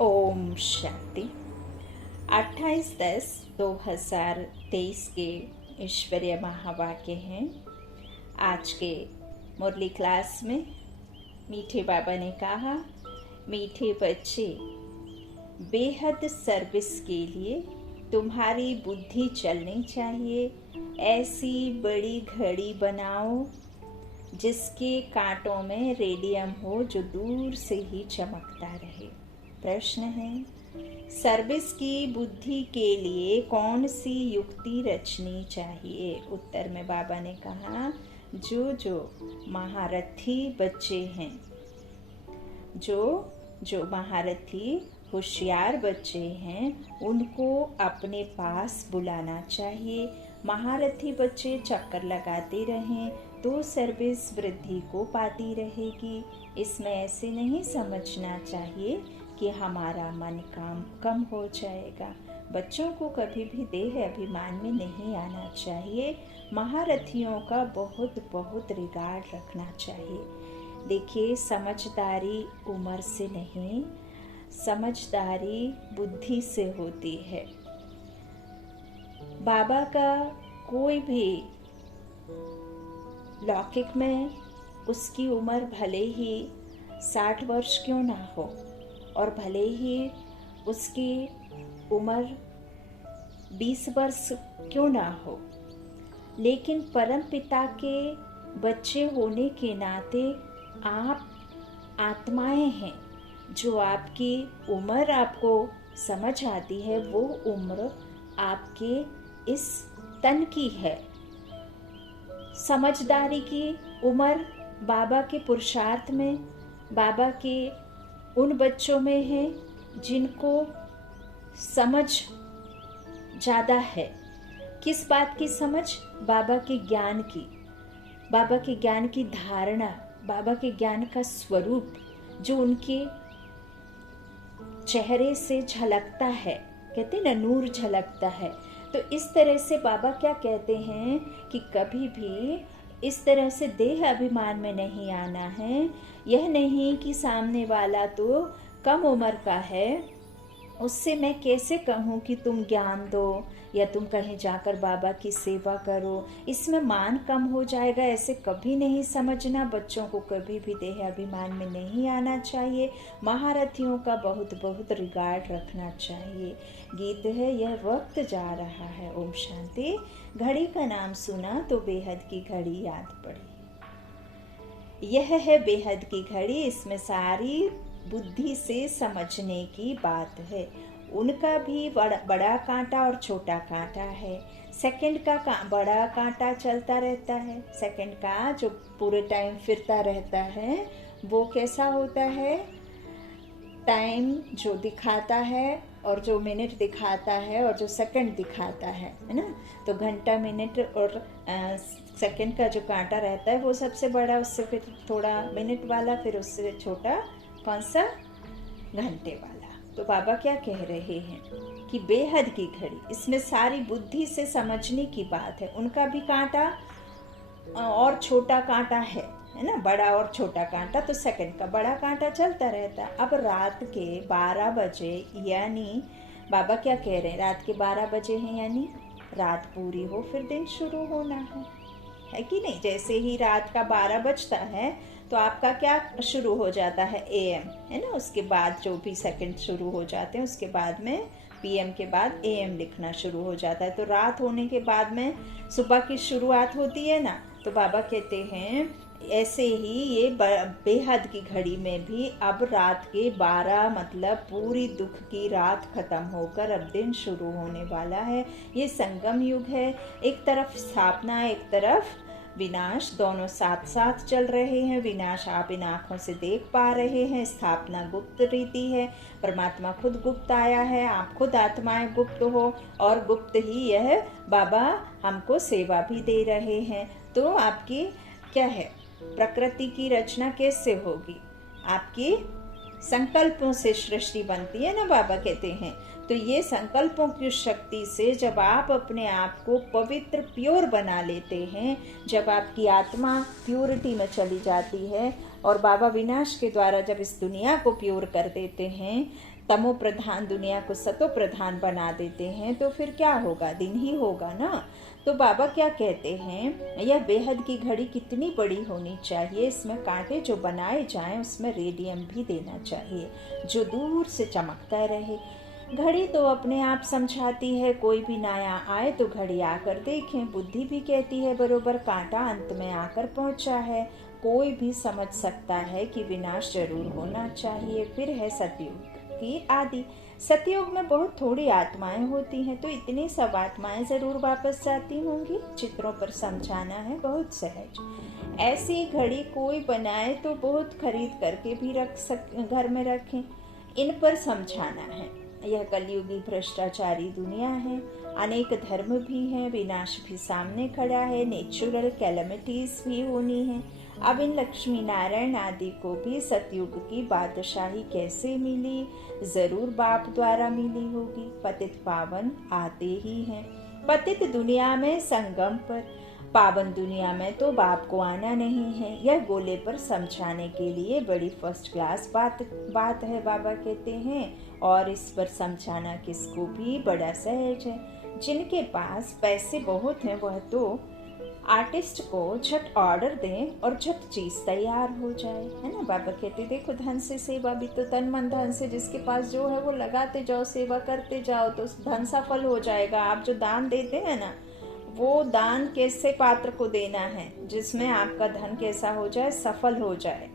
ओम शांति। 28/10/2023 के ईश्वरीय महावाक्य हैं। आज के मुरली क्लास में मीठे बाबा ने कहा, मीठे बच्चे, बेहद सर्विस के लिए तुम्हारी बुद्धि चलनी चाहिए। ऐसी बड़ी घड़ी बनाओ जिसके कांटों में रेडियम हो, जो दूर से ही चमकता रहे। प्रश्न है, सर्विस की बुद्धि के लिए कौन सी युक्ति रचनी चाहिए? उत्तर में बाबा ने कहा, जो महारथी बच्चे हैं, जो महारथी होशियार बच्चे हैं, उनको अपने पास बुलाना चाहिए। महारथी बच्चे चक्कर लगाते रहें तो सर्विस वृद्धि को पाती रहेगी। इसमें ऐसे नहीं समझना चाहिए कि हमारा मन कम हो जाएगा। बच्चों को कभी भी देह अभिमान में नहीं आना चाहिए। महारथियों का बहुत बहुत रिगार्ड रखना चाहिए। देखिए, समझदारी उम्र से नहीं, समझदारी बुद्धि से होती है। बाबा का कोई भी लौकिक में उसकी उम्र भले ही 60 वर्ष क्यों ना हो, और भले ही उसकी उम्र 20 वर्ष क्यों ना हो, लेकिन परम पिता के बच्चे होने के नाते आप आत्माएं हैं। जो आपकी उम्र आपको समझ आती है, वो उम्र आपके इस तन की है। समझदारी की उम्र बाबा के पुरुषार्थ में, बाबा के उन बच्चों में है जिनको समझ ज़्यादा है। किस बात की समझ? बाबा के ज्ञान की, बाबा के ज्ञान की धारणा, बाबा के ज्ञान का स्वरूप जो उनके चेहरे से झलकता है। कहते ना, नूर झलकता है। तो इस तरह से बाबा क्या कहते हैं कि कभी भी इस तरह से देह अभिमान में नहीं आना है। यह नहीं कि सामने वाला तो कम उम्र का है, उससे मैं कैसे कहूँ कि तुम ज्ञान दो या तुम कहीं जाकर बाबा की सेवा करो, इसमें मान कम हो जाएगा। ऐसे कभी नहीं समझना। बच्चों को कभी भी देह अभिमान में नहीं आना चाहिए। महारथियों का बहुत बहुत रिगार्ड रखना चाहिए। गीत है, यह वक्त जा रहा है। ओम शांति। घड़ी का नाम सुना तो बेहद की घड़ी याद पड़ी। यह है बेहद की घड़ी। इसमें सारी बुद्धि से समझने की बात है। उनका भी बड़ा कांटा और छोटा कांटा है। सेकंड का बड़ा कांटा चलता रहता है। सेकंड का जो पूरे टाइम फिरता रहता है, वो कैसा होता है? टाइम जो दिखाता है और जो मिनट दिखाता है और जो सेकंड दिखाता है ना। तो घंटा, मिनट और सेकंड का जो कांटा रहता है वो सबसे बड़ा, उससे फिर थोड़ा मिनट वाला, फिर उससे छोटा कौन सा? घंटे वाला। तो बाबा क्या कह रहे हैं कि बेहद की घड़ी, इसमें सारी बुद्धि से समझने की बात है। उनका भी कांटा और छोटा कांटा है ना, बड़ा और छोटा कांटा। तो सेकंड का बड़ा कांटा चलता रहता है। अब रात के 12 बजे, यानी बाबा क्या कह रहे हैं, रात के 12 बजे हैं, यानी रात पूरी हो फिर दिन शुरू होना है कि नहीं? जैसे ही रात का 12 बजता है तो आपका क्या शुरू हो जाता है? AM, है ना। उसके बाद जो भी सेकंड शुरू हो जाते हैं, उसके बाद में PM के बाद AM लिखना शुरू हो जाता है। तो रात होने के बाद में सुबह की शुरुआत होती है ना। तो बाबा कहते हैं ऐसे ही ये बेहद की घड़ी में भी अब रात के 12, मतलब पूरी दुख की रात खत्म होकर अब दिन शुरू होने वाला है। ये संगम युग है। एक तरफ स्थापना, एक तरफ विनाश, दोनों साथ साथ चल रहे हैं। विनाश आप इन आँखों से देख पा रहे हैं। स्थापना गुप्त रीति है। परमात्मा खुद गुप्त आया है। आप खुद आत्माएं गुप्त हो, और गुप्त ही यह बाबा हमको सेवा भी दे रहे हैं। तो आपकी क्या है? प्रकृति की रचना कैसे होगी? आपकी संकल्पों से सृष्टि बनती है ना, बाबा कहते हैं। तो ये संकल्पों की शक्ति से जब आप अपने आप को पवित्र, प्योर बना लेते हैं, जब आपकी आत्मा प्योरिटी में चली जाती है, और बाबा विनाश के द्वारा जब इस दुनिया को प्योर कर देते हैं, तमो प्रधान दुनिया को सतो प्रधान बना देते हैं, तो फिर क्या होगा, दिन ही होगा ना। तो बाबा क्या कहते हैं, यह बेहद की घड़ी कितनी बड़ी होनी चाहिए, इसमें कांटे जो बनाए जाएं उसमें रेडियम भी देना चाहिए जो दूर से चमकता रहे। घड़ी तो अपने आप समझाती है, कोई भी नया आए तो घड़ी आकर देखें। बुद्धि भी कहती है बरोबर, कांटा अंत में आकर पहुंचा है। कोई भी समझ सकता है कि विनाश जरूर होना चाहिए। फिर है सतयुग की आदि। सतयुग में बहुत थोड़ी आत्माएं होती हैं, तो इतनी सब आत्माएं जरूर वापस जाती होंगी। चित्रों पर समझाना है बहुत सहज। ऐसी घड़ी कोई बनाए तो बहुत खरीद करके भी घर में रखें। इन पर समझाना है। यह कलयुगी भ्रष्टाचारी दुनिया है, अनेक धर्म भी हैं, विनाश भी सामने खड़ा है, नेचुरल कैलेमिटीज भी होनी है। अब इन लक्ष्मी नारायण आदि को भी सतयुग की बादशाही कैसे मिली, जरूर बाप द्वारा मिली होगी। पतित पावन आते ही हैं। पतित दुनिया में संगम पर, पावन दुनिया में तो बाप को आना नहीं है। यह गोले पर समझाने के लिए बड़ी फर्स्ट क्लास बात है, बाबा कहते हैं। और इस पर समझाना किसको भी बड़ा सहज है। जिनके पास पैसे बहुत हैं वह तो आर्टिस्ट को झट ऑर्डर दें और झट चीज तैयार हो जाए, है ना। बाबा कहते देखो, धन से सेवा भी तो तन मन धन से, जिसके पास जो है वो लगाते जाओ, सेवा करते जाओ तो धन सफल हो जाएगा। आप जो दान देते हैं ना, वो दान कैसे पात्र को देना है जिसमें आपका धन कैसा हो जाए, सफल हो जाए।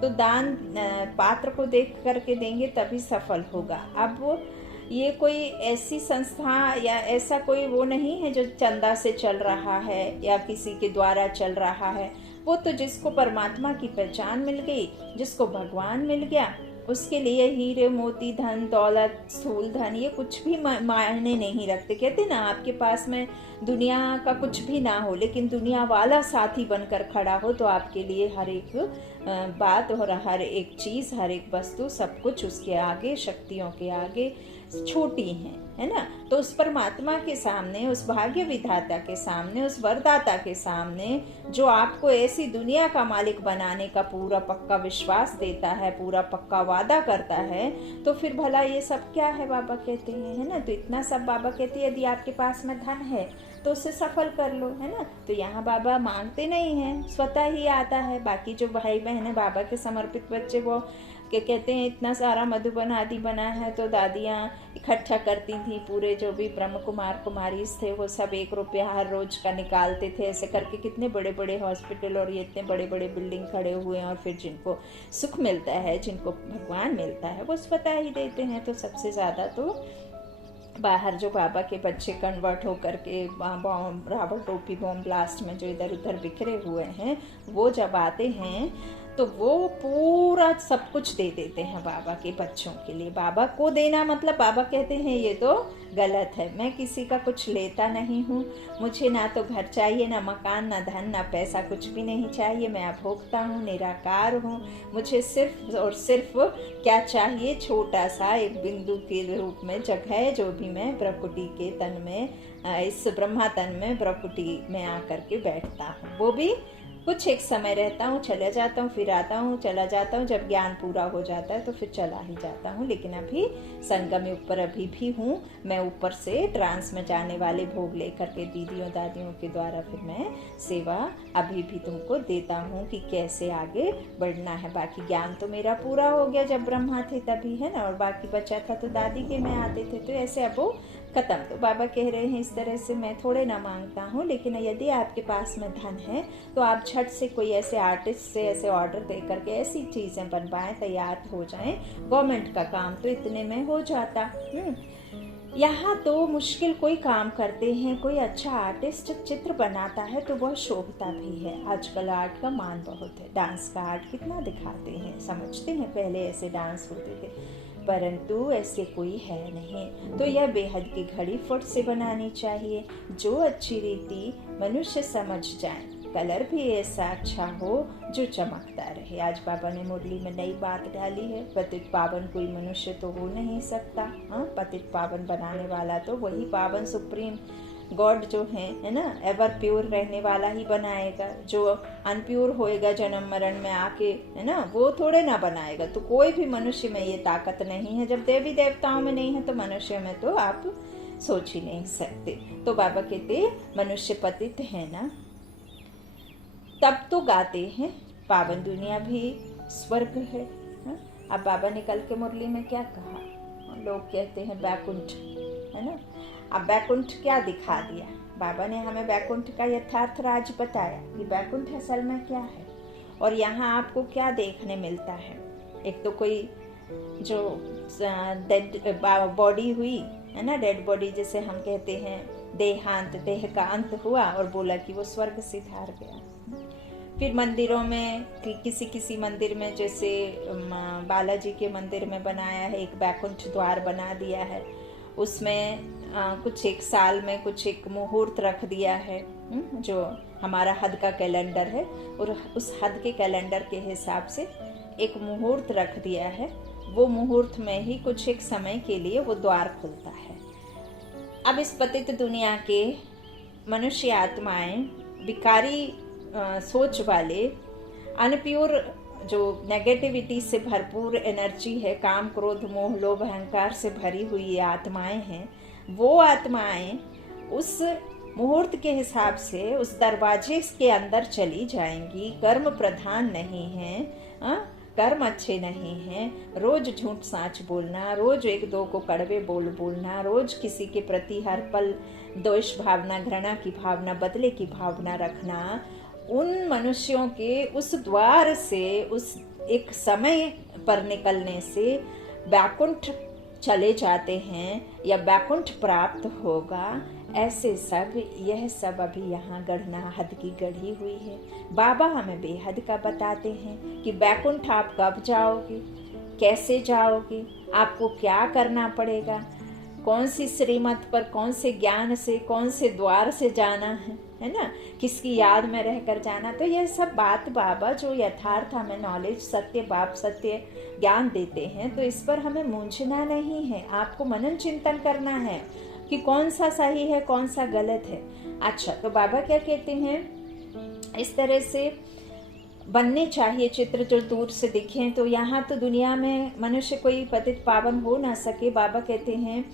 तो दान पात्र को देख करके देंगे तभी सफल होगा। अब ये कोई ऐसी संस्था या ऐसा कोई वो नहीं है जो चंदा से चल रहा है या किसी के द्वारा चल रहा है। वो तो जिसको परमात्मा की पहचान मिल गई, जिसको भगवान मिल गया, उसके लिए हीरे मोती धन दौलत स्थूल धन ये कुछ भी मायने नहीं रखते। कहते ना, आपके पास में दुनिया का कुछ भी ना हो लेकिन दुनिया वाला साथी बनकर खड़ा हो तो आपके लिए हर एक बात और हर एक चीज, हर एक वस्तु, सब कुछ उसके आगे, शक्तियों के आगे छोटी है ना। तो उस परमात्मा के सामने, उस भाग्य विधाता के सामने, उस वरदाता के सामने जो आपको ऐसी दुनिया का मालिक बनाने का पूरा पक्का विश्वास देता है, पूरा पक्का वादा करता है, तो फिर भला ये सब क्या है, बाबा कहते हैं, है ना। तो इतना सब बाबा कहते हैं, यदि आपके पास में धन है तो उसे सफल कर लो, है ना। तो यहाँ बाबा मांगते नहीं हैं, स्वतः ही आता है। बाकी जो भाई बहन है, बाबा के समर्पित बच्चे, वो के कहते हैं इतना सारा मधुबन आदि बना है तो दादियाँ इकट्ठा करती थी, पूरे जो भी ब्रह्म कुमार कुमारी थे वो सब 1 रुपया हर रोज का निकालते थे। ऐसे करके कितने बड़े बड़े हॉस्पिटल और ये इतने बड़े बड़े बिल्डिंग खड़े हुए हैं। और फिर जिनको सुख मिलता है, जिनको भगवान मिलता है, वो स्वतः ही देते हैं। तो सबसे ज़्यादा तो बाहर जो बाबा के बच्चे कन्वर्ट होकर के बॉम्ब, रावण टोपी बॉम्ब ब्लास्ट में जो इधर उधर बिखरे हुए हैं, वो जब आते हैं तो वो पूरा सब कुछ दे देते हैं बाबा के बच्चों के लिए। बाबा को देना मतलब बाबा कहते हैं ये तो गलत है। मैं किसी का कुछ लेता नहीं हूँ। मुझे ना तो घर चाहिए, ना मकान, ना धन, ना पैसा, कुछ भी नहीं चाहिए। मैं अभोक्ता हूँ, निराकार हूँ। मुझे सिर्फ और सिर्फ क्या चाहिए, छोटा सा एक बिंदु के रूप में जगह, जो भी मैं प्रकृति के तन में, इस ब्रह्मा तन में प्रकृति में आकर के बैठता हूँ। वो भी कुछ एक समय रहता हूँ, चले जाता हूँ, फिर आता हूँ, चला जाता हूँ। जब ज्ञान पूरा हो जाता है तो फिर चला ही जाता हूँ। लेकिन अभी संगम ऊपर अभी भी हूँ। मैं ऊपर से ट्रांस में जाने वाले भोग लेकर के दीदियों दादियों के द्वारा फिर मैं सेवा अभी भी तुमको देता हूँ कि कैसे आगे बढ़ना है। बाकी ज्ञान तो मेरा पूरा हो गया जब ब्रह्मा थे तभी, है ना। और बाकी बचा था तो दादी के में आते थे, तो ऐसे अब वो खत्म। तो बाबा कह रहे हैं इस तरह से मैं थोड़े ना मांगता हूँ, लेकिन यदि आपके पास में धन है तो आप झट से कोई ऐसे आर्टिस्ट से ऐसे ऑर्डर दे करके ऐसी चीजें बनवाएं, तैयार हो जाएं। गवर्नमेंट का काम तो इतने में हो जाता। यहाँ तो मुश्किल कोई काम करते हैं, कोई अच्छा आर्टिस्ट चित्र बनाता है तो वह शोभता भी है। आजकल आर्ट का मान बहुत है। डांस का आर्ट कितना दिखाते हैं, समझते हैं पहले ऐसे डांस होते थे, परंतु ऐसे कोई है नहीं। तो यह बेहद की घड़ी फुट से बनानी चाहिए, जो अच्छी रीति मनुष्य समझ जाए। कलर भी ऐसा अच्छा हो जो चमकता रहे। आज बाबा ने मुरली में नई बात डाली है, पतित पावन कोई मनुष्य तो हो नहीं सकता। हाँ, पतित पावन बनाने वाला तो वही पावन सुप्रीम गॉड जो है ना, एवर प्योर रहने वाला ही बनाएगा। जो अनप्योर होएगा जन्म मरण में आके, है ना, वो थोड़े ना बनाएगा। तो कोई भी मनुष्य में ये ताकत नहीं है। जब देवी देवताओं में नहीं है तो मनुष्य में तो आप सोच ही नहीं सकते। तो बाबा कहते मनुष्य पतित है ना, तब तो गाते हैं पावन दुनिया भी स्वर्ग है। अब बाबा ने कल के मुरली में क्या कहा, लोग कहते हैं बैकुंठ, है ना। अब बैकुंठ क्या दिखा दिया बाबा ने हमें, बैकुंठ का यथार्थ राज बताया कि बैकुंठ असल में क्या है। और यहाँ आपको क्या देखने मिलता है, एक तो कोई जो डेड बॉडी हुई है ना, डेड बॉडी जिसे हम कहते हैं, देहांत, देह का अंत हुआ और बोला कि वो स्वर्ग सिधार गया। फिर मंदिरों में किसी किसी मंदिर में, जैसे बालाजी के मंदिर में बनाया है, एक बैकुंठ द्वार बना दिया है। उसमें कुछ एक साल में कुछ एक मुहूर्त रख दिया है, जो हमारा हद का कैलेंडर है, और उस हद के कैलेंडर के हिसाब से एक मुहूर्त रख दिया है। वो मुहूर्त में ही कुछ एक समय के लिए वो द्वार खुलता है। अब इस पतित दुनिया के मनुष्य आत्माएं, विकारी सोच वाले, अनप्योर, जो नेगेटिविटी से भरपूर एनर्जी है, काम क्रोध मोह लोभ अहंकार से भरी हुई ये आत्माएं हैं, वो आत्माएं उस मुहूर्त के हिसाब से उस दरवाजे के अंदर चली जाएंगी। कर्म प्रधान नहीं है, कर्म अच्छे नहीं हैं, रोज झूठ साच बोलना, रोज एक दो को कड़वे बोलना, रोज किसी के प्रति हर पल द्वेष भावना, घृणा की भावना, बदले की भावना रखना, उन मनुष्यों के उस द्वार से उस एक समय पर निकलने से बैकुंठ चले जाते हैं या बैकुंठ प्राप्त होगा। ऐसे सब, यह सब अभी यहाँ गढ़ना हद की गढ़ी हुई है। बाबा हमें बेहद का बताते हैं कि बैकुंठ आप कब जाओगे, कैसे जाओगे, आपको क्या करना पड़ेगा, कौन सी श्रीमत पर, कौन से ज्ञान से, कौन से द्वार से जाना है ना, किसकी याद में रहकर जाना। तो यह सब बात बाबा जो यथार्थ हमें नॉलेज, सत्य बाप सत्य ज्ञान देते हैं, तो इस पर हमें मूंझना नहीं है। आपको मनन चिंतन करना है कि कौन सा सही है, कौन सा गलत है। अच्छा, तो बाबा क्या कहते हैं, इस तरह से बनने चाहिए चित्र जो दूर से दिखें। तो यहाँ तो दुनिया में मनुष्य कोई पतित पावन हो ना सके। बाबा कहते हैं,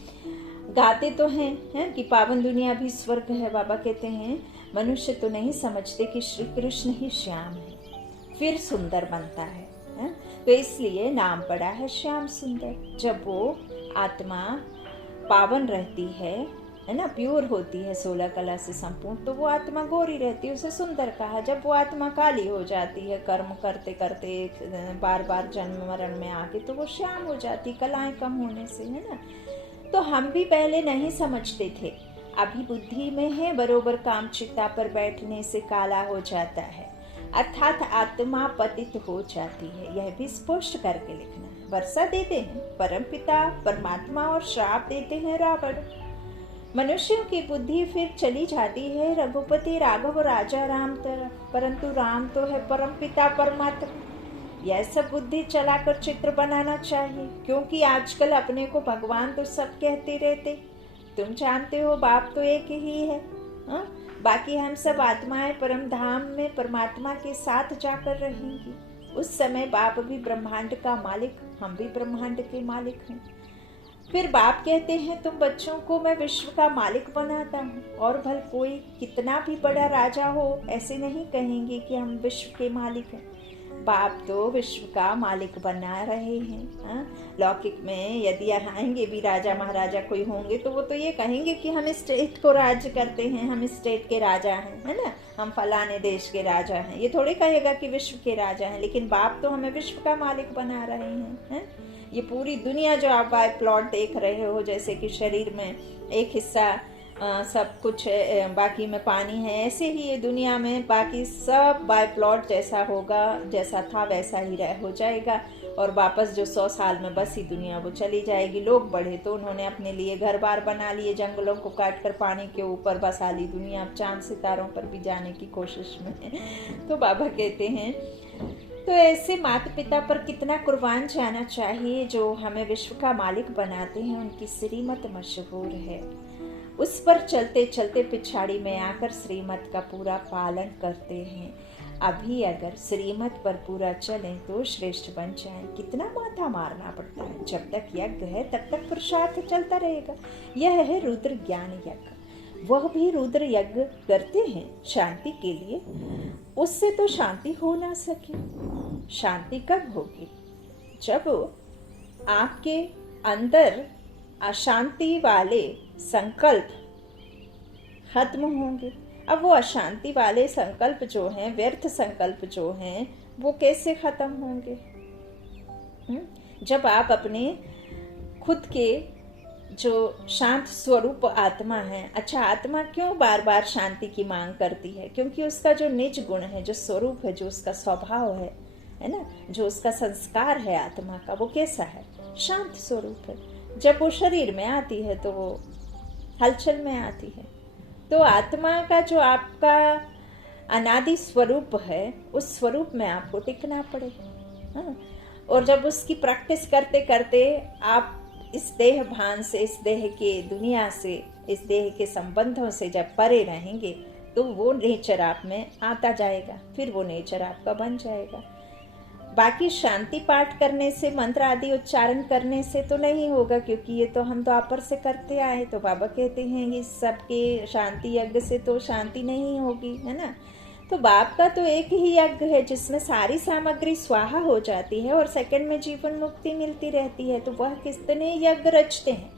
गाते तो हैं कि पावन दुनिया भी स्वर्ग है। बाबा कहते हैं मनुष्य तो नहीं समझते कि श्री कृष्ण ही श्याम है, फिर सुंदर बनता है। तो इसलिए नाम पड़ा है श्याम सुंदर। जब वो आत्मा पावन रहती है ना, प्योर होती है 16 कला से संपूर्ण, तो वो आत्मा गोरी रहती है, उसे सुंदर कहा। जब वो आत्मा काली हो जाती है कर्म करते करते, बार बार जन्म मरण में आके, तो वो श्याम हो जाती, कलाएं कम होने से, है ना। तो हम भी पहले नहीं समझते थे, अभी बुद्धि में है, बरोबर काम चिता पर बैठने से काला हो जाता है, अर्थात आत्मा पतित हो जाती है। यह भी स्पष्ट करके लिखना है। वर्षा देते हैं परमपिता परमात्मा और श्राप देते हैं रावण। मनुष्यों की बुद्धि फिर चली जाती है रघुपति राघव राजा राम तरफ, परंतु राम तो है परमपिता परमात्मा। यह सब बुद्धि चलाकर चित्र बनाना चाहिए, क्योंकि आजकल अपने को भगवान तो सब कहते रहते। तुम जानते हो बाप तो एक ही है, बाकी हम सब आत्माएं परम धाम में परमात्मा के साथ जाकर रहेंगी। उस समय बाप भी ब्रह्मांड का मालिक, हम भी ब्रह्मांड के मालिक हैं। फिर बाप कहते हैं तुम बच्चों को मैं विश्व का मालिक बनाता हूँ, और भल कोई कितना भी बड़ा राजा हो ऐसे नहीं कहेंगे कि हम विश्व के मालिक हैं। बाप तो विश्व का मालिक बना रहे हैं। लौकिक में यदि आएंगे भी राजा महाराजा कोई होंगे, तो वो तो ये कहेंगे कि हम स्टेट को राज्य करते हैं, हम स्टेट के राजा हैं, है ना, हम फलाने देश के राजा हैं। ये थोड़ी कहेगा कि विश्व के राजा हैं। लेकिन बाप तो हमें विश्व का मालिक बना रहे हैं। ये पूरी दुनिया जो आप बाय प्लॉट देख रहे हो, जैसे कि शरीर में एक हिस्सा सब कुछ है, बाकी में पानी है, ऐसे ही ये दुनिया में बाकी सब बाय प्लॉट जैसा होगा, जैसा था वैसा ही हो जाएगा। और वापस जो 100 साल में बसी दुनिया वो चली जाएगी। लोग बढ़े तो उन्होंने अपने लिए घर बार बना लिए, जंगलों को काट कर पानी के ऊपर बसा ली दुनिया। अब चांद सितारों पर भी जाने की कोशिश में। तो बाबा कहते हैं तो ऐसे माता पिता पर कितना कुर्बान जाना चाहिए जो हमें विश्व का मालिक बनाते हैं। उनकी श्रीमत मशहूर है। उस पर चलते चलते पिछाड़ी में आकर श्रीमत का पूरा पालन करते हैं। अभी अगर श्रीमत पर पूरा चलें तो श्रेष्ठ बन जाएं। कितना माथा मारना पड़ता है, जब तक यज्ञ है तब तक पुरुषार्थ चलता रहेगा। यह है रुद्र ज्ञान यज्ञ। वह भी रुद्र यज्ञ करते हैं शांति के लिए, उससे तो शांति हो ना सके। शांति कब होगी? जब आपके अंदर अशांति वाले संकल्प खत्म होंगे। अब वो अशांति वाले संकल्प जो हैं, व्यर्थ संकल्प जो हैं, वो कैसे खत्म होंगे? जब आप अपने खुद के जो शांत स्वरूप आत्मा है, अच्छा आत्मा क्यों बार बार शांति की मांग करती है? क्योंकि उसका जो निज गुण है, जो स्वरूप है, जो उसका स्वभाव है ना, जो उसका संस्कार है आत्मा का, वो कैसा है? शांत स्वरूप है। जब वो शरीर में आती है तो वो हलचल में आती है। तो आत्मा का जो आपका अनादि स्वरूप है, उस स्वरूप में आपको टिकना पड़ेगा। हाँ? और जब उसकी प्रैक्टिस करते करते आप इस देह भान से, इस देह के दुनिया से, इस देह के संबंधों से जब परे रहेंगे तो वो नेचर आप में आता जाएगा, फिर वो नेचर आपका बन जाएगा। बाकी शांति पाठ करने से, मंत्र आदि उच्चारण करने से तो नहीं होगा, क्योंकि ये तो हम द्वापर से करते आए। तो बाबा कहते हैं ये सबके शांति यज्ञ से तो शांति नहीं होगी, है ना। तो बाप का तो एक ही यज्ञ है जिसमें सारी सामग्री स्वाहा हो जाती है और सेकंड में जीवन मुक्ति मिलती रहती है। तो वह कितने यज्ञ रचते हैं,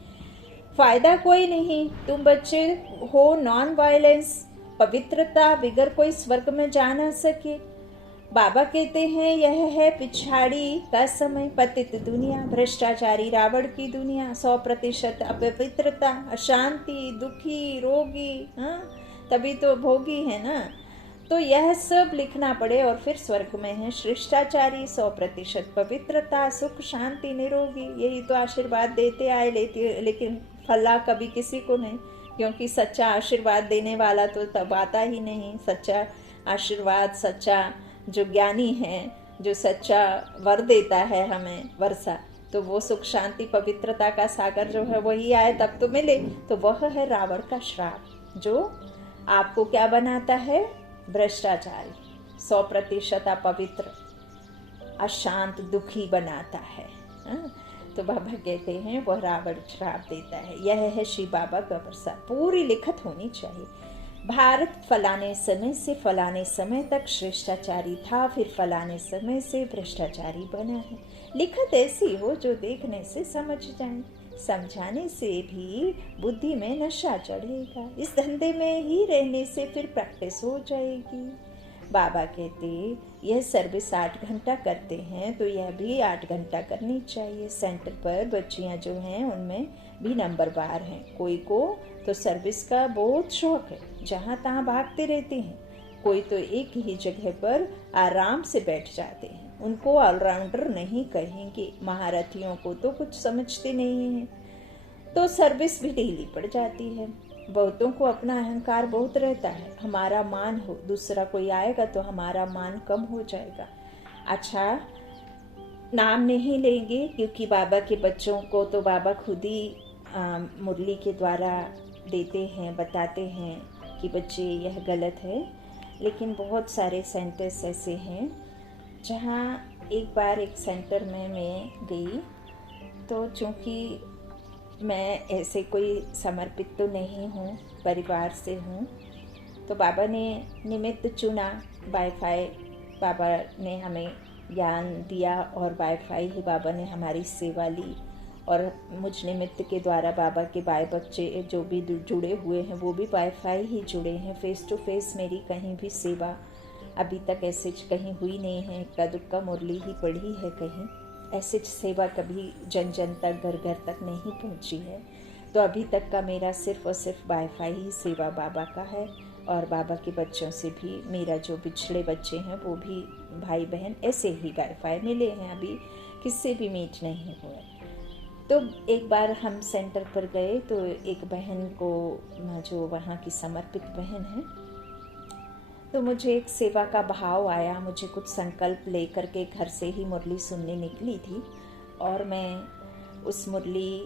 फायदा कोई नहीं। तुम बच्चे हो नॉन वायलेंस, पवित्रता, बिगर कोई स्वर्ग में जा ना सके। बाबा कहते हैं यह है पिछाड़ी का समय, पतित दुनिया, भ्रष्टाचारी रावण की दुनिया, 100% अपवित्रता, अशांति, दुखी, रोगी, हाँ तभी तो भोगी है ना। तो यह सब लिखना पड़े और फिर स्वर्ग में है शिष्टाचारी, 100% पवित्रता, सुख, शांति, निरोगी। यही तो आशीर्वाद देते आए, लेकिन फला कभी किसी को नहीं, क्योंकि सच्चा आशीर्वाद देने वाला तो तब आता ही नहीं। सच्चा आशीर्वाद, सच्चा जो ज्ञानी है, जो सच्चा वर देता है हमें वर्षा, तो वो सुख, शांति, पवित्रता का सागर जो है वही आए तब तो मिले। तो वह है रावण का श्राप, जो आपको क्या बनाता है? भ्रष्टाचारी, 100% अपवित्र, अशांत, दुखी बनाता है। तो बाबा कहते हैं वह रावण श्राप देता है। यह है श्री बाबा का वर्षा, पूरी लिखत होनी चाहिए। भारत फलाने समय से फलाने समय तक शिष्टाचारी था, फिर फलाने समय से भ्रष्टाचारी बना है। लिखत ऐसी हो जो देखने से समझ जाए, समझाने से भी बुद्धि में नशा चढ़ेगा। इस धंधे में ही रहने से फिर प्रैक्टिस हो जाएगी। बाबा कहते यह सर्विस 8 घंटा करते हैं तो यह भी 8 घंटा करनी चाहिए। सेंटर पर बच्चियां जो हैं उनमें भी नंबरवार हैं। कोई को तो सर्विस का बहुत शौक है, जहाँ तहाँ भागते रहते हैं। कोई तो एक ही जगह पर आराम से बैठ जाते हैं। उनको ऑलराउंडर नहीं कहेंगे। महारथियों को तो कुछ समझते नहीं हैं, तो सर्विस भी ढीली पड़ जाती है। बहुतों को अपना अहंकार बहुत रहता है, हमारा मान हो, दूसरा कोई आएगा तो हमारा मान कम हो जाएगा। अच्छा, नाम नहीं लेंगे क्योंकि बाबा के बच्चों को तो बाबा खुद ही मुरली के द्वारा देते हैं, बताते हैं कि बच्चे यह गलत है। लेकिन बहुत सारे सेंटर्स ऐसे हैं जहाँ एक बार एक सेंटर में मैं गई, तो चूँकि मैं ऐसे कोई समर्पित तो नहीं हूँ, परिवार से हूँ, तो बाबा ने निमित्त चुना। वाईफाई बाबा ने हमें ज्ञान दिया और वाईफाई ही बाबा ने हमारी सेवा ली। और मुझ निमित्त के द्वारा बाबा के बाय बच्चे जो भी जुड़े हुए हैं वो भी वाईफाई ही जुड़े हैं। फेस टू फेस मेरी कहीं भी सेवा अभी तक ऐसे कहीं हुई नहीं है। इक्का दुक्का मुरली ही पढ़ी है, कहीं ऐसे सेवा कभी जन जन तक, घर घर तक नहीं पहुंची है। तो अभी तक का मेरा सिर्फ और सिर्फ वाईफाई ही सेवा बाबा का है। और बाबा के बच्चों से भी, मेरा जो पिछड़े बच्चे हैं वो भी भाई बहन ऐसे ही वाईफाई मिले हैं, अभी किससे भी मीट नहीं हुए। तो एक बार हम सेंटर पर गए तो एक बहन को, जो वहाँ की समर्पित बहन है, तो मुझे एक सेवा का भाव आया। मुझे कुछ संकल्प लेकर के घर से ही मुरली सुनने निकली थी और मैं उस मुरली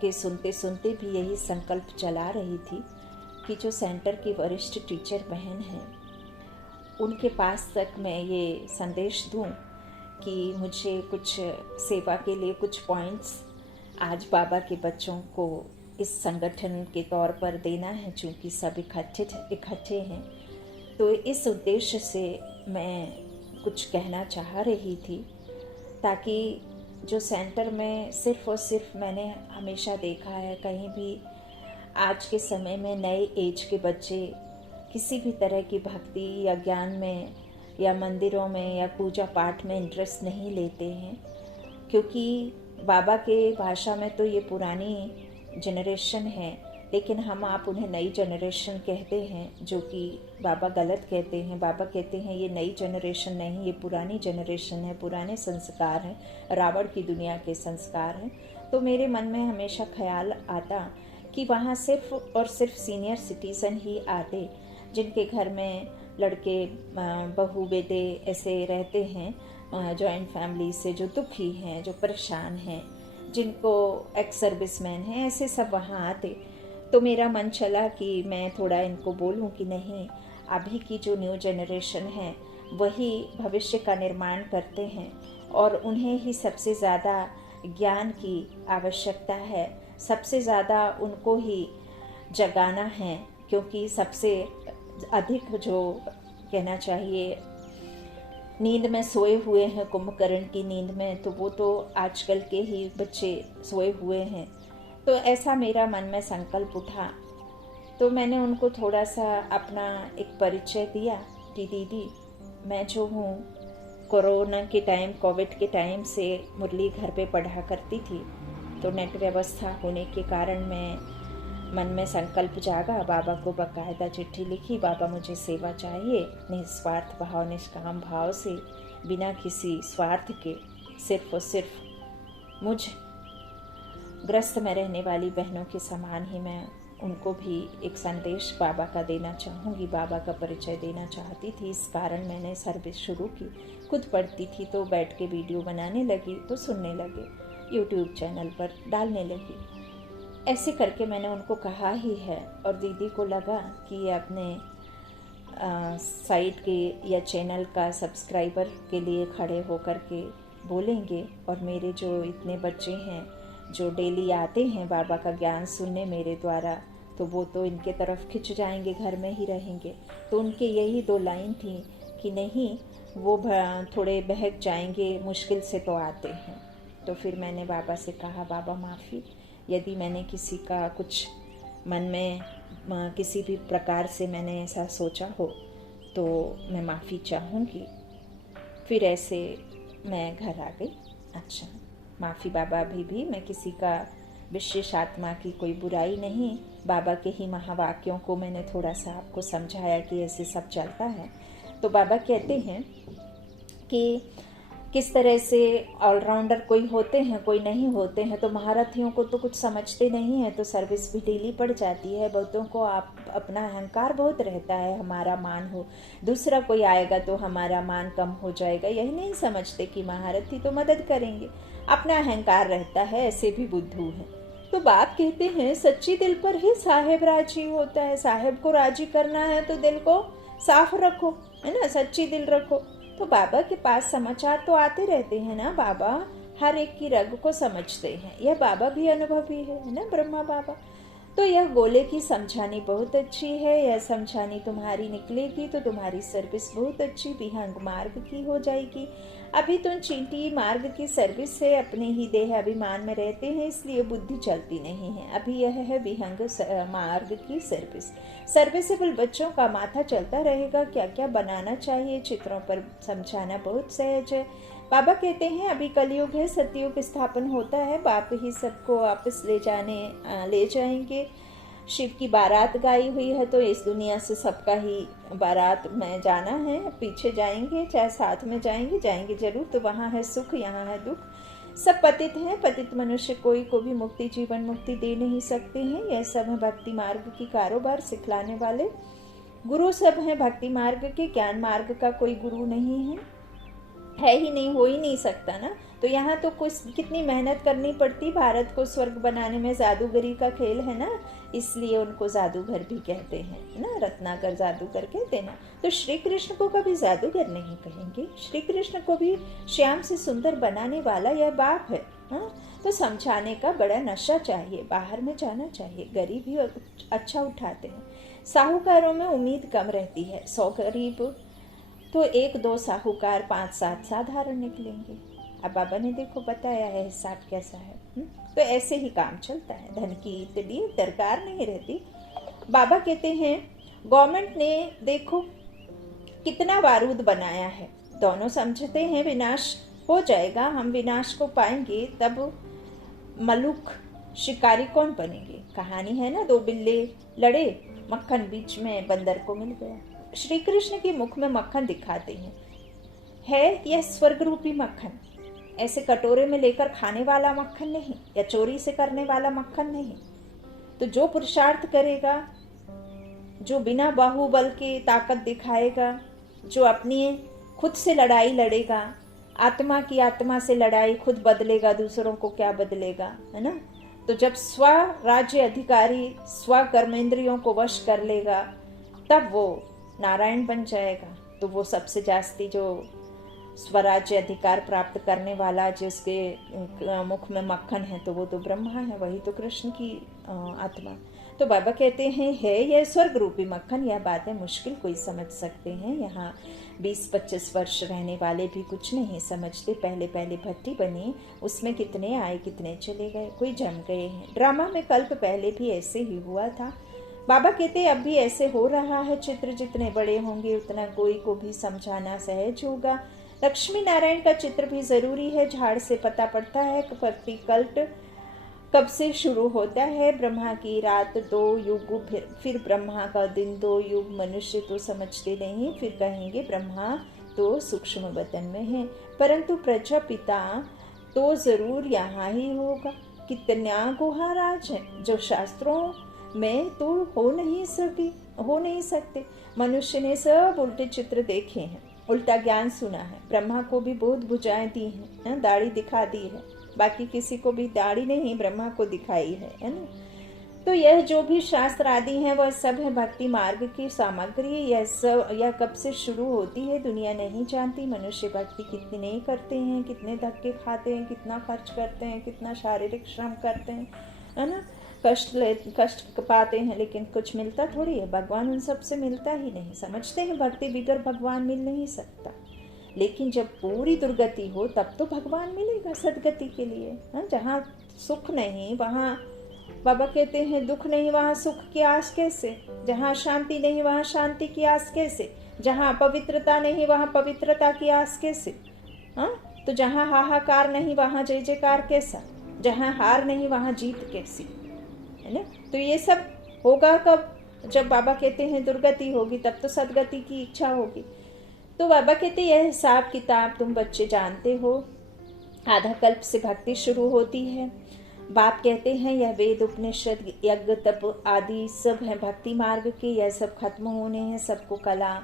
के सुनते सुनते भी यही संकल्प चला रही थी कि जो सेंटर की वरिष्ठ टीचर बहन हैं उनके पास तक मैं ये संदेश दूं कि मुझे कुछ सेवा के लिए कुछ पॉइंट्स आज बाबा के बच्चों को इस संगठन के तौर पर देना है, चूँकि सब इकट्ठे हैं। तो इस उद्देश्य से मैं कुछ कहना चाह रही थी, ताकि जो सेंटर में सिर्फ़ और सिर्फ मैंने हमेशा देखा है, कहीं भी आज के समय में नए एज के बच्चे किसी भी तरह की भक्ति या ज्ञान में या मंदिरों में या पूजा पाठ में इंटरेस्ट नहीं लेते हैं, क्योंकि बाबा के भाषा में तो ये पुरानी जनरेशन है, लेकिन हम आप उन्हें नई जनरेशन कहते हैं, जो कि बाबा गलत कहते हैं। बाबा कहते हैं ये नई जनरेशन नहीं, ये पुरानी जनरेशन है, पुराने संस्कार हैं, रावण की दुनिया के संस्कार हैं। तो मेरे मन में हमेशा ख्याल आता कि वहाँ सिर्फ और सिर्फ सीनियर सिटीज़न ही आते, जिनके घर में लड़के बहू बेटे ऐसे रहते हैं जॉइंट फैमिली से, जो दुखी हैं, जो परेशान हैं, जिनको एक्स सर्विसमैन हैं, ऐसे सब वहाँ आते। तो मेरा मन चला कि मैं थोड़ा इनको बोलूं कि नहीं, अभी की जो न्यू जनरेशन है वही भविष्य का निर्माण करते हैं और उन्हें ही सबसे ज़्यादा ज्ञान की आवश्यकता है, सबसे ज़्यादा उनको ही जगाना है, क्योंकि सबसे अधिक जो कहना चाहिए नींद में सोए हुए हैं, कुंभकर्ण की नींद में, तो वो तो आजकल के ही बच्चे सोए हुए हैं। तो ऐसा मेरा मन में संकल्प उठा, तो मैंने उनको थोड़ा सा अपना एक परिचय दिया कि दीदी मैं जो हूँ कोरोना के टाइम, कोविड के टाइम से मुरली घर पे पढ़ा करती थी, तो नेट व्यवस्था होने के कारण मैं मन में संकल्प जागा, बाबा को बाकायदा चिट्ठी लिखी, बाबा मुझे सेवा चाहिए, निस्वार्थ भाव निष्काम भाव से, बिना किसी स्वार्थ के, सिर्फ और सिर्फ मुझ ग्रस्त में रहने वाली बहनों के समान ही मैं उनको भी एक संदेश बाबा का देना चाहूँगी, बाबा का परिचय देना चाहती थी। इस कारण मैंने सर्विस शुरू की। खुद पढ़ती थी तो बैठ के वीडियो बनाने लगी, तो सुनने लगे, यूट्यूब चैनल पर डालने लगी। ऐसे करके मैंने उनको कहा ही है, और दीदी को लगा कि ये अपने साइट के या चैनल का सब्सक्राइबर के लिए खड़े होकर के बोलेंगे, और मेरे जो इतने बच्चे हैं जो डेली आते हैं बाबा का ज्ञान सुनने मेरे द्वारा, तो वो तो इनके तरफ खिंच जाएंगे, घर में ही रहेंगे। तो उनके यही 2 लाइन थी कि नहीं, वो थोड़े बहक जाएंगे, मुश्किल से तो आते हैं। तो फिर मैंने बाबा से कहा, बाबा माफ़ी, यदि मैंने किसी का कुछ मन में किसी भी प्रकार से मैंने ऐसा सोचा हो तो मैं माफ़ी चाहूँगी। फिर ऐसे मैं घर आ गई। अच्छा, माफ़ी बाबा, अभी भी मैं किसी का विशेष आत्मा की कोई बुराई नहीं, बाबा के ही महावाक्यों को मैंने थोड़ा सा आपको समझाया कि ऐसे सब चलता है। तो बाबा कहते हैं कि किस तरह से ऑलराउंडर कोई होते हैं, कोई नहीं होते हैं। तो महारथियों को तो कुछ समझते नहीं है, तो सर्विस भी ढीली पड़ जाती है। बहुतों को अपना अहंकार बहुत रहता है, हमारा मान हो, दूसरा कोई आएगा तो हमारा मान कम हो जाएगा। यही नहीं समझते कि महारथी तो मदद करेंगे, अपना अहंकार रहता है, ऐसे भी बुद्धू है। तो बाप कहते हैं सच्ची दिल पर ही साहेब राजी होता है। साहेब को राजी करना है तो दिल को साफ रखो, है ना, सच्ची दिल रखो। तो बाबा के पास समाचार तो आते रहते हैं ना, बाबा हर एक की रग को समझते हैं। यह बाबा भी अनुभवी है ना, ब्रह्मा बाबा। तो यह गोले की समझानी बहुत अच्छी है, यह समझानी तुम्हारी निकलेगी तो तुम्हारी सर्विस बहुत अच्छी विहंग मार्ग की हो जाएगी। अभी तुम चींटी मार्ग की सर्विस से अपने ही देह अभिमान में रहते हैं, इसलिए बुद्धि चलती नहीं है। अभी यह है विहंग मार्ग की सर्विस। सर्विसेबल बच्चों का माथा चलता रहेगा, क्या क्या बनाना चाहिए चित्रों पर समझाना बहुत सहज है। बाबा कहते हैं अभी कलयुग है, सतयुग स्थापन होता है, बाप ही सबको वापस ले जाएंगे। शिव की बारात गाई हुई है, तो इस दुनिया से सबका ही बारात में जाना है, पीछे जाएंगे, चाहे साथ में जाएंगे जरूर। तो वहाँ है सुख, यहाँ है दुख, सब पतित हैं। पतित मनुष्य कोई को भी मुक्ति, जीवन मुक्ति दे नहीं सकते हैं। यह सब है भक्ति मार्ग की कारोबार सिखलाने वाले गुरु, सब हैं भक्ति मार्ग के, ज्ञान मार्ग का कोई गुरु नहीं है। है ही नहीं, हो ही नहीं सकता ना। तो यहाँ तो कुछ कितनी मेहनत करनी पड़ती, भारत को स्वर्ग बनाने में। जादूगरी का खेल है ना, इसलिए उनको जादूगर भी कहते हैं ना, रत्नाकर जादूगर कहते हैं ना। तो श्री कृष्ण को कभी जादूगर नहीं कहेंगे, श्री कृष्ण को भी श्याम से सुंदर बनाने वाला यह बाप है। हाँ, तो समझाने का बड़ा नशा चाहिए, बाहर में जाना चाहिए। गरीब ही अच्छा उठाते हैं, साहूकारों में उम्मीद कम रहती है। 100 गरीब तो 1-2 साहूकार, 5-7 साधारण निकलेंगे। अब बाबा ने देखो बताया है हिसाब कैसा है। तो ऐसे ही काम चलता है, धन की इतनी दरकार नहीं रहती। बाबा कहते हैं गवर्नमेंट ने देखो कितना बारूद बनाया है, दोनों समझते हैं विनाश हो जाएगा, हम विनाश को पाएंगे, तब मलुक शिकारी कौन बनेंगे। कहानी है ना, 2 बिल्ले लड़े, मक्खन बीच में बंदर को मिल गया। श्री कृष्ण के मुख में मक्खन दिखाते हैं, है यह स्वर्ग रूपी मक्खन, ऐसे कटोरे में लेकर खाने वाला मक्खन नहीं, या चोरी से करने वाला मक्खन नहीं। तो जो पुरुषार्थ करेगा, जो बिना बाहुबल के ताकत दिखाएगा, जो अपनी खुद से लड़ाई लड़ेगा, आत्मा की आत्मा से लड़ाई, खुद बदलेगा, दूसरों को क्या बदलेगा, है ना। तो जब स्व राज्य अधिकारी स्व कर्मेंद्रियों को वश कर लेगा, तब वो नारायण बन जाएगा। तो वो सबसे जास्ती जो स्वराज्य अधिकार प्राप्त करने वाला, जिसके मुख में मक्खन है, तो वो तो ब्रह्मा है, वही तो कृष्ण की आत्मा। तो बाबा कहते हैं है यह स्वर्ग रूपी मक्खन। यह बातें मुश्किल कोई समझ सकते हैं, यहाँ 20-25 वर्ष रहने वाले भी कुछ नहीं समझते। पहले पहले भट्टी बनी, उसमें कितने आए कितने चले गए, कोई जम गए हैं। ड्रामा में कल्प पहले भी ऐसे ही हुआ था। बाबा कहते अब भी ऐसे हो रहा है। चित्र जितने बड़े होंगे उतना कोई को भी समझाना सहज होगा। लक्ष्मी नारायण का चित्र भी जरूरी है, झाड़ से पता पड़ता है भक्ति कल्ट कब से शुरू होता है। ब्रह्मा की रात 2 युग, फिर ब्रह्मा का दिन 2 युग। मनुष्य तो समझते नहीं, फिर कहेंगे ब्रह्मा तो सूक्ष्म वतन में है, परंतु प्रजापिता तो जरूर यहाँ ही होगा। कितना गुहा राज है जो शास्त्रों में तो हो नहीं सकते। मनुष्य ने सब उल्टे चित्र देखे हैं, उल्टा ज्ञान सुना है। ब्रह्मा को भी बहुत भुजाएं दी हैं, दाढ़ी दिखा दी है, बाकी किसी को भी दाढ़ी नहीं, ब्रह्मा को दिखाई है ना। तो यह जो भी शास्त्र आदि हैं वह सब है भक्ति मार्ग की सामग्री। यह कब से शुरू होती है दुनिया नहीं जानती। मनुष्य भक्ति कितनी नहीं करते हैं, कितने धक्के खाते हैं, कितना खर्च करते हैं, कितना शारीरिक श्रम करते हैं, है ना। कष्ट पाते हैं, लेकिन कुछ मिलता थोड़ी है। भगवान उन सब से मिलता ही नहीं। समझते हैं भक्ति बिगर भगवान मिल नहीं सकता, लेकिन जब पूरी दुर्गति हो तब तो भगवान मिलेगा सदगति के लिए। जहाँ सुख नहीं वहाँ बाबा कहते हैं दुख नहीं, वहाँ सुख की आस कैसे। जहाँ शांति नहीं वहाँ शांति की आस कैसे। जहाँ पवित्रता नहीं वहाँ पवित्रता की आस कैसे। तो जहाँ हाहाकार नहीं वहाँ जय जयकार कैसा। जहाँ हार नहीं वहाँ जीत कैसी, है ना। तो ये सब होगा कब, जब बाबा कहते हैं दुर्गति होगी, तब तो सदगति की इच्छा होगी। तो बाबा कहते यह हिसाब किताब तुम बच्चे जानते हो। आधा कल्प से भक्ति शुरू होती है। बाप कहते हैं यह वेद उपनिषद यज्ञ तप आदि सब है भक्ति मार्ग के, यह सब खत्म होने हैं, सबको कला।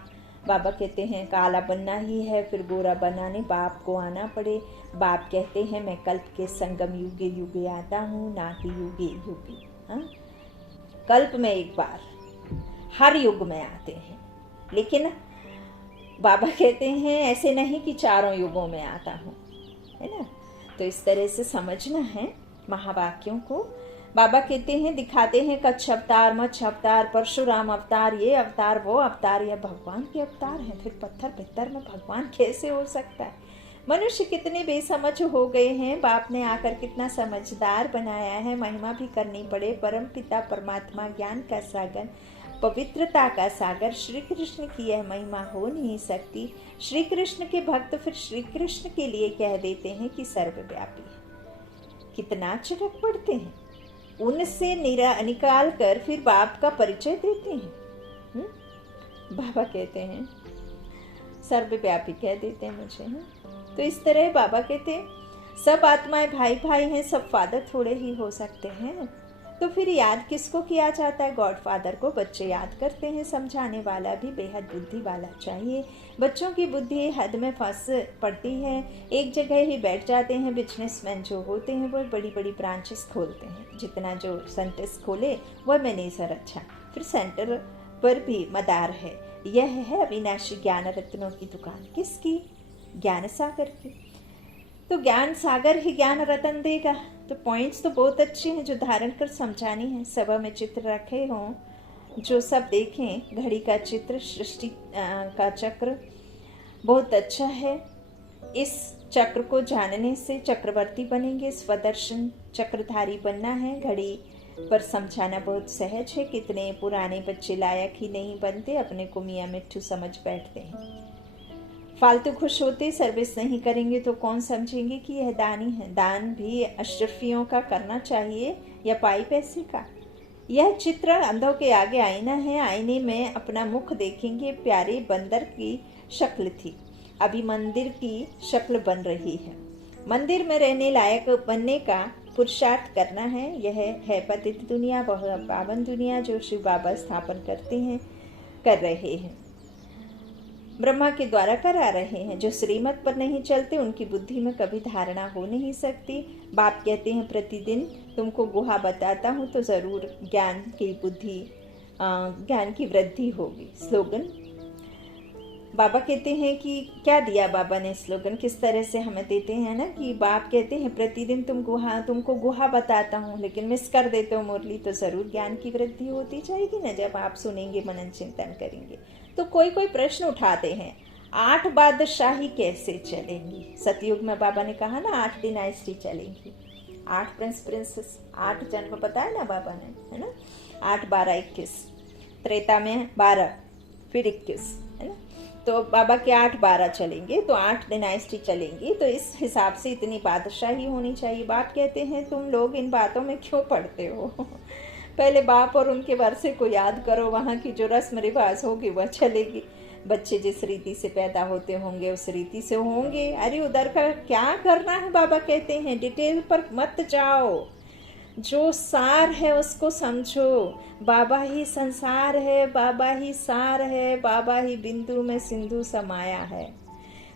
बाबा कहते हैं काला बनना ही है, फिर गोरा बनाने बाप को आना पड़े। बाप कहते हैं मैं कल्प के संगम युगे युगे आता हूँ, ना कि युगे युगे। कल्प में एक बार, हर युग में आते हैं, लेकिन बाबा कहते हैं ऐसे नहीं कि चारों युगों में आता हूँ, है ना। तो इस तरह से समझना है महावाक्यों को। बाबा कहते हैं दिखाते हैं कच्छ अवतार, मत्स्य अवतार, परशुराम अवतार, ये अवतार वो अवतार, यह भगवान के अवतार हैं। फिर पत्थर में भगवान कैसे हो सकता है। मनुष्य कितने बेसमझ हो गए हैं, बाप ने आकर कितना समझदार बनाया है। महिमा भी करनी पड़े। परम पिता परमात्मा ज्ञान का सागर, पवित्रता का सागर श्री कृष्ण की यह महिमा हो नहीं सकती। श्री कृष्ण के भक्त फिर श्री कृष्ण के लिए कह देते हैं कि सर्वव्यापी है। कितना चिटक पड़ते हैं, उनसे निकाल कर फिर बाप का परिचय देते हैं। बाबा कहते हैं सर्वव्यापी कह देते हैं मुझे। तो इस तरह बाबा कहते हैं सब आत्माएं भाई भाई हैं, सब फादर थोड़े ही हो सकते हैं। तो फिर याद किसको किया जाता है? गॉडफादर को बच्चे याद करते हैं। समझाने वाला भी बेहद बुद्धि वाला चाहिए। बच्चों की बुद्धि हद में फंस पड़ती है, एक जगह ही बैठ जाते हैं। बिजनेसमैन जो होते हैं वो बड़ी बड़ी ब्रांचेस खोलते हैं, जितना जो सेंटर्स खोले वह मैनेजर अच्छा, फिर सेंटर पर भी मदार है। यह है अविनाशी ज्ञान रत्नों की दुकान। किसकी? ज्ञान सागर की। तो ज्ञान सागर ही ज्ञान रतन देगा। तो पॉइंट्स तो बहुत अच्छे हैं जो धारण कर समझानी है। सभा में चित्र रखे हों, जो सब देखें। घड़ी का चित्र, सृष्टि का चक्र बहुत अच्छा है। इस चक्र को जानने से चक्रवर्ती बनेंगे। स्वदर्शन चक्रधारी बनना है। घड़ी पर समझाना बहुत सहज है। कितने पुराने बच्चे लायक ही नहीं बनते, अपने को मियाँ मिट्ठू समझ बैठते हैं। फालतू खुश होते, सर्विस नहीं करेंगे तो कौन समझेंगे कि यह दानी है। दान भी अशरफियों का करना चाहिए या पाई पैसे का। यह चित्र अंधों के आगे आईना है। आईने में अपना मुख देखेंगे। प्यारे बंदर की शक्ल थी, अभी मंदिर की शक्ल बन रही है। मंदिर में रहने लायक बनने का पुरुषार्थ करना है। यह है पतित दुनिया, वह पावन दुनिया जो शिव बाबा स्थापन कर रहे हैं, ब्रह्मा के द्वारा करा रहे हैं। जो श्रीमत पर नहीं चलते उनकी बुद्धि में कभी धारणा हो नहीं सकती। बाप कहते हैं प्रतिदिन तुमको गुहा बताता हूँ तो जरूर ज्ञान की वृद्धि होगी। स्लोगन बाबा कहते हैं कि क्या दिया बाबा ने स्लोगन, किस तरह से हमें देते हैं ना, कि बाप कहते हैं प्रतिदिन तुमको गुहा बताता हूँ, लेकिन मिस कर देते हो मुरली, तो जरूर ज्ञान की वृद्धि होती जाएगी ना जब आप सुनेंगे, मनन चिंतन करेंगे। तो कोई प्रश्न उठाते हैं, 8 बादशाही कैसे चलेंगी? सतयुग में बाबा ने कहा ना 8 डिनाइस्टी चलेंगी, 8 प्रिंसेस, 8 जन्म बताया ना बाबा ने, है ना। 8, 12, 21, त्रेता में 12, फिर 21, है ना। तो बाबा के 8, 12 चलेंगे, तो 8 डिनाइस्टी चलेंगी। तो इस हिसाब से इतनी बादशाही होनी चाहिए। बाप कहते हैं तुम लोग इन बातों में क्यों पढ़ते हो? पहले बाप और उनके वर्षे को याद करो, वहाँ की जो रस्म रिवाज होगी वह चलेगी। बच्चे जिस रीति से पैदा होते होंगे उस रीति से होंगे। अरे उधर का क्या करना है? बाबा कहते हैं डिटेल पर मत जाओ, जो सार है उसको समझो। बाबा ही संसार है, बाबा ही सार है, बाबा ही बिंदु में सिंधु समाया है।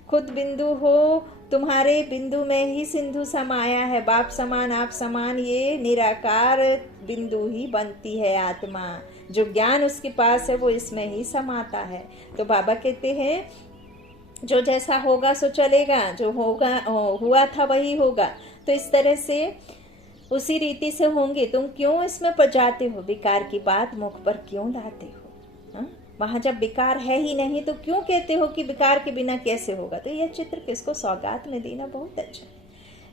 खुद बिंदु हो, तुम्हारे बिंदु में ही सिंधु समाया है। बाप समान आप समान, ये निराकार बिंदु ही बनती है आत्मा। जो ज्ञान उसके पास है वो इसमें ही समाता है। तो बाबा कहते हैं जो जैसा होगा सो चलेगा, जो होगा हुआ था वही होगा। तो इस तरह से उसी रीति से होंगे। तुम क्यों इसमें जाते हो? विकार की बात मुख पर क्यों लाते हो? वहां जब विकार है ही नहीं तो क्यों कहते हो कि विकार के बिना कैसे होगा? तो यह चित्र किसको सौगात में देना बहुत अच्छा है।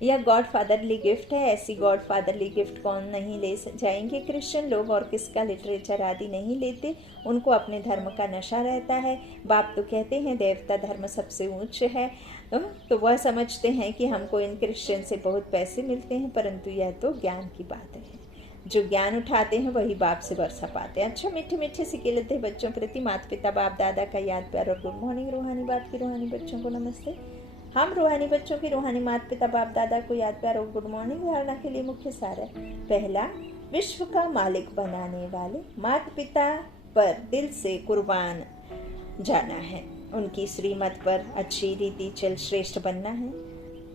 यह गॉड फादरली गिफ्ट है। ऐसी गॉड फादरली गिफ्ट कौन नहीं ले जाएंगे? क्रिश्चियन लोग और किसका लिटरेचर आदि नहीं लेते, उनको अपने धर्म का नशा रहता है। बाप तो कहते हैं देवता धर्म सबसे ऊंच है, तो वह समझते हैं कि हमको इन क्रिश्चियन से बहुत पैसे मिलते हैं, परंतु यह तो ज्ञान की बात है। जो ज्ञान उठाते हैं वही बाप से बरसा पाते हैं। अच्छा, मीठे मीठे सिके लेते बच्चों प्रति माता पिता बाप दादा का याद प्यार और गुड मॉर्निंग। रूहानी बात की रूहानी बच्चों को नमस्ते। हम रूहानी बच्चों की रूहानी माता पिता बाप दादा को याद प्यार और गुड मॉर्निंग। धारणा के लिए मुख्य सार है। पहला, विश्व का मालिक बनाने वाले माता पिता पर दिल से कुर्बान जाना है। उनकी श्रीमत पर अच्छी रीति चल श्रेष्ठ बनना है।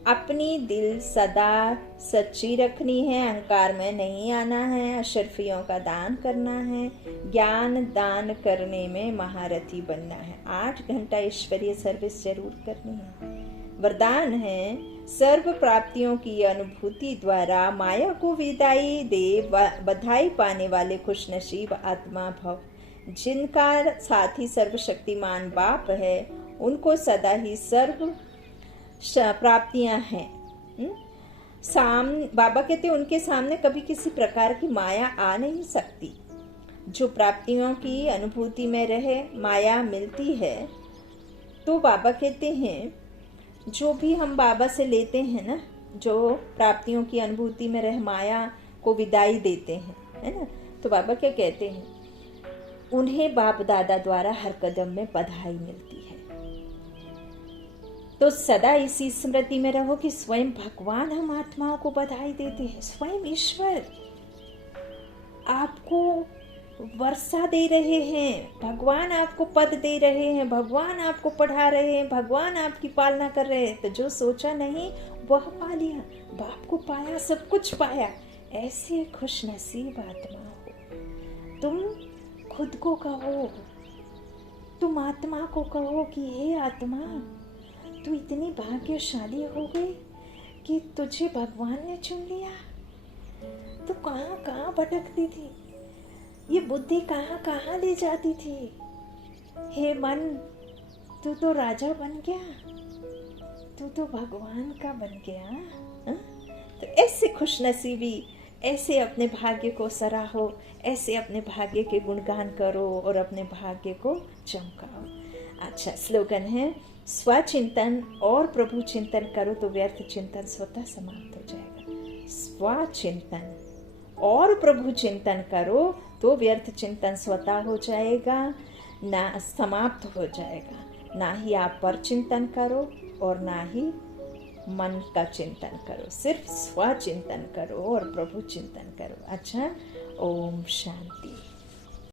अपनी दिल सदा सच्ची रखनी है। अहंकार में नहीं आना है। अशरफियों का दान करना है। ज्ञान दान करने में महारथी बनना है। 8 घंटा ईश्वरीय सर्विस जरूर करनी है। वरदान है, सर्व प्राप्तियों की अनुभूति द्वारा माया को विदाई दे बधाई पाने वाले खुशनसीब आत्मा भव। जिनका साथी सर्वशक्तिमान बाप है उनको सदा ही सर्व प्राप्तियां हैं। बाबा कहते उनके सामने कभी किसी प्रकार की माया आ नहीं सकती। जो प्राप्तियों की अनुभूति में रहे माया मिलती है। तो बाबा कहते हैं जो भी हम बाबा से लेते हैं ना, जो प्राप्तियों की अनुभूति में रह माया को विदाई देते हैं, है ना, तो बाबा क्या कहते हैं, उन्हें बाप दादा द्वारा हर कदम में बधाई मिलती है। तो सदा इसी स्मृति में रहो कि स्वयं भगवान हम आत्माओं को बधाई देते हैं, स्वयं ईश्वर। आपको वर्षा दे रहे हैं, भगवान आपको पद दे रहे हैं, भगवान आपको पढ़ा रहे हैं, भगवान आपकी पालना कर रहे हैं। तो जो सोचा नहीं वह पा लिया, बाप को पाया, सब कुछ पाया। ऐसे खुश नसीब आत्मा हो। तुम खुद को कहो, तुम आत्मा को कहो कि हे आत्मा, तू इतनी भाग्यशाली हो गई कि तुझे भगवान ने चुन लिया। तू कहाँ कहाँ भटकती थी, ये बुद्धि कहाँ कहाँ ले जाती थी। हे मन, तू तो राजा बन गया, तू तो भगवान का बन गया। हा? तो ऐसे खुशनसीबी, ऐसे अपने भाग्य को सराहो, ऐसे अपने भाग्य के गुणगान करो और अपने भाग्य को चमकाओ। अच्छा स्लोगन है, स्वचिंतन और प्रभु चिंतन करो तो व्यर्थ चिंतन स्वतः समाप्त हो जाएगा। स्वचिंतन और प्रभु चिंतन करो तो व्यर्थ चिंतन स्वतः हो जाएगा, ना समाप्त हो जाएगा। ना ही आप पर चिंतन करो और ना ही मन का चिंतन करो, सिर्फ स्वचिंतन करो और प्रभु चिंतन करो। अच्छा, ओम शांति।